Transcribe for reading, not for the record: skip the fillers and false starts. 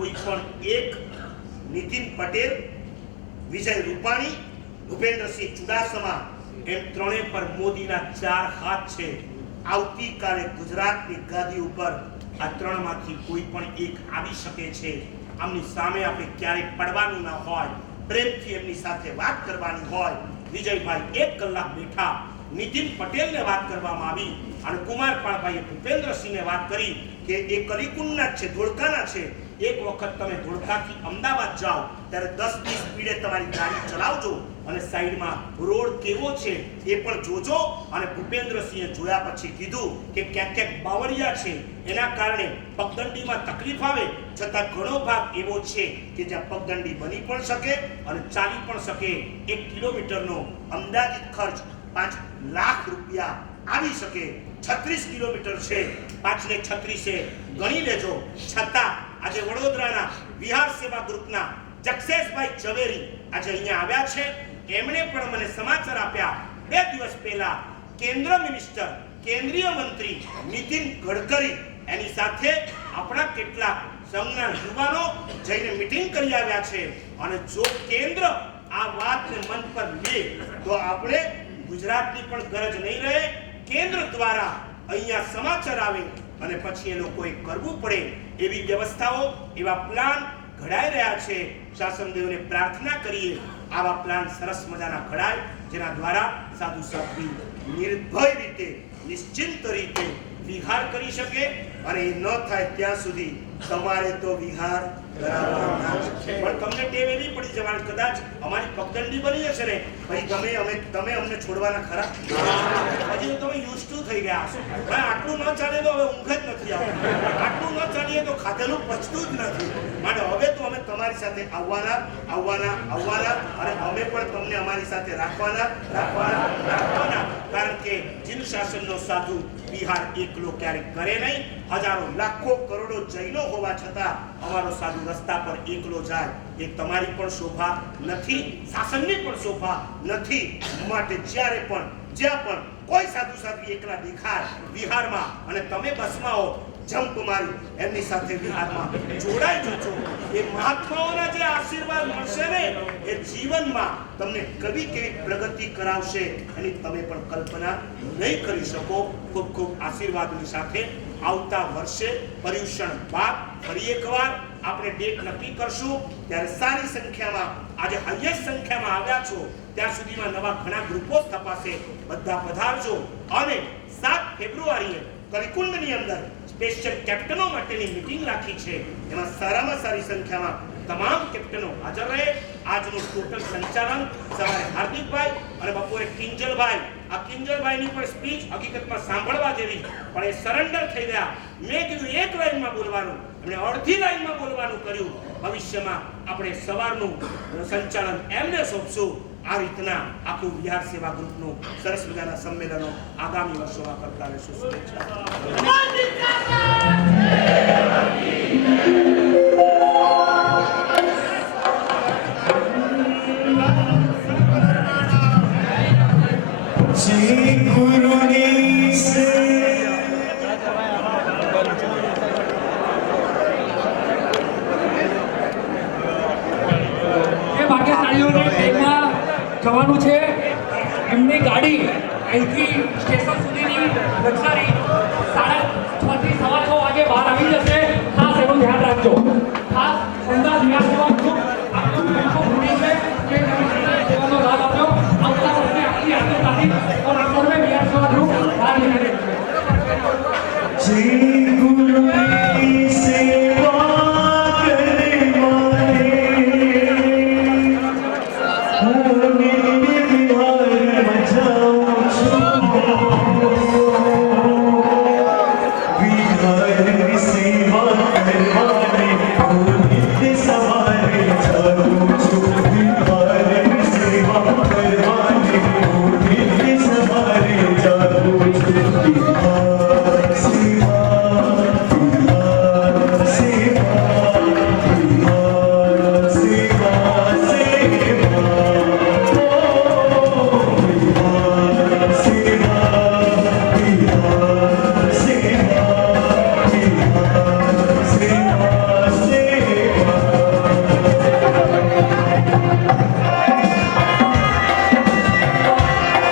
કોઈ પણ એક નીતિન પટેલ, વિજય રૂપાણી, ભૂપેન્દ્રસિંહ ચુડાસમા એમ ત્રણેય પર મોદીના 4 હાથ છે. આવતીકાલે ગુજરાતની ગાદી ઉપર આ ત્રણમાંથી કોઈ પણ એક આવી શકે છે. આમની સામે આપણે ક્યારેય પડવાનું ના હોય, પ્રેમથી એમની સાથે વાત કરવાની હોય. વિજયભાઈ 1 કલાક બેઠા, નીતિન પટેલને વાત કરવામાં આવી અને કુમારપાળભાઈએ ભૂપેન્દ્રસિંહને વાત કરી કે એ કલીકુંડના છે, ધોળકાના છે. એક વખત તમે ધોળકાથી અમદાવાદ જાઓ ત્યારે 10-20 સ્પીડે તમારી ગાડી ચલાવજો અને સાઈડમાં રોડ કેવો છે એ પણ જોજો. અને ભૂપેન્દ્રસિંહે જોયા પછી કીધું કે ક્યાંક ક્યાંક બાવળિયા છે, એના કારણે પગદંડીમાં તકલીફ આવે, છતાં ઘણો ભાગ એવો છે કે જ્યાં પગદંડી બની પણ શકે અને ચાલી પણ શકે. 1 કિલોમીટરનો અંદાજિત ખર્ચ 5 લાખ રૂપિયા આવી શકે. 36 કિલોમીટર છે, 5 ને 36 ગણી લેજો. છતાં આજે વડોદરાના વિહાર સેવા ગ્રુપના જક્ષેશભાઈ ઝવેરી આજે અહીંયા આવ્યા છે. એમણે પણ મને સમાચાર આપ્યા 2 દિવસ પહેલા કેન્દ્ર મિનિસ્ટર, કેન્દ્રીય મંત્રી નીતિન ગડકરી એની સાથે આપણા કેટલાક સંઘના યુવાનો જઈને મીટિંગ કરી આવ્યા છે. અને જો કેન્દ્ર આ વાતને મન પર લે તો આપણે ગુજરાતની પણ ગરજ નહીં રહે. કેન્દ્ર દ્વારા અહીંયા સમાચાર આવે અને પછી એ લોકોએ કરવું પડે એવી વ્યવસ્થાઓ, એવા પ્લાન ઘડાઈ રહ્યા છે. શાસનદેવને પ્રાર્થના કરીએ આવા પ્લાન સરસ મજાના ઘડાય, જેના દ્વારા સાધુ સાધ્વી નિર્ભય રીતે, નિશ્ચિંત રીતે વિહાર કરી શકે. અને એ ન થાય ત્યાં સુધી તમારે તો વિહાર કરાવવાના જ છે. પણ તમને ટેવ એવી પડી જવાની, કદાચ અમારી પગદંડી બની હશે ને ભાઈ, તમે અમને છોડવાના ખરા? હજી તમે યુઝ ટુ થઈ ગયા હશો. ભાઈ આટલું ન ચાલે તો હવે ઊંઘ જ નથી આવતી, આટલું ન ચાલીએ તો ખાધેલું પચતું જ નથી. માટે હવે તો અમે તમારી સાથે આવવાના અને અમે પણ તમને અમારી સાથે રાખવાના. કારણ કે જીન શાસનનો સાધુ વિહાર એકલો ક્યારેક કરે નહીં. હજારો લાખો કરોડો જૈનો હોવા છતાં અમારો સાધુ રસ્તા પર એકલો જાય એ તમારી પણ શોભા નથી, શાસનની પણ શોભા નથી. માટે જ્યારે પણ જ્યાં પણ કોઈ સાધુ સાધ્વી એકલા દેખાય વિહારમાં અને તમે બસમાં હો, જમ્પ મારી એમની સાથે વિહારમાં જોડાઈ જજો. એ મહાત્માઓના જે આશીર્વાદ મળશે ને એ જીવનમાં તમને કવિ કેવી પ્રગતિ કરાવશે એની તમે પણ કલ્પના નહીં કરી શકો. ખૂબ ખૂબ આશીર્વાદની સાથે આવતા વર્ષે પર્યુષણ બાદ ફરી એકવાર આપણે ડેટ નક્કી કરશું. ત્યારે સારી સંખ્યામાં, આજે હાઈએસ્ટ સંખ્યામાં આવ્યા છો ત્યાં સુધીમાં નવા ઘણા ગ્રુપો તપાસે. બધા પધારજો. અને 7 ફેબ્રુઆરીએ કલીકુંડની અંદર સ્પેશિયલ કેપ્ટનો માટેની મીટિંગ રાખી છે. એમાં સારામાં સારી સંખ્યામાં તમામ કેપ્ટનો હાજર રહે. આજનું ટોટલ સંચાલન સવારે હાર્દિકભાઈ અને બપોરે કિંજલભાઈ. આ કિંજલભાઈની પણ સ્પીચ હકીકતમાં સાંભળવા જેવી, પણ એ સરેન્ડર થઈ ગયા. મેં કીધું 1 લાઈનમાં બોલવાનું, એમણે અડધી લાઈનમાં બોલવાનું કર્યું. ભવિષ્યમાં આપણે સવારનું સંચાલન એમને સોંપશું. આ રીતના આખું વિહાર સેવા ગ્રુપનું સરસ મજાના સંમેલનો આગામી વર્ષોમાં કરતા રહેશું. શુભેચ્છા. જવાનું છે. એમની ગાડી અહીંથી સ્ટેશન સુધીની લક્ઝરી 6:30 થી 6:15 વાગે બહાર આવી જશે. ખાસ એનું ધ્યાન રાખજો. ખાસ અમદાવાદ વિહાર સેવા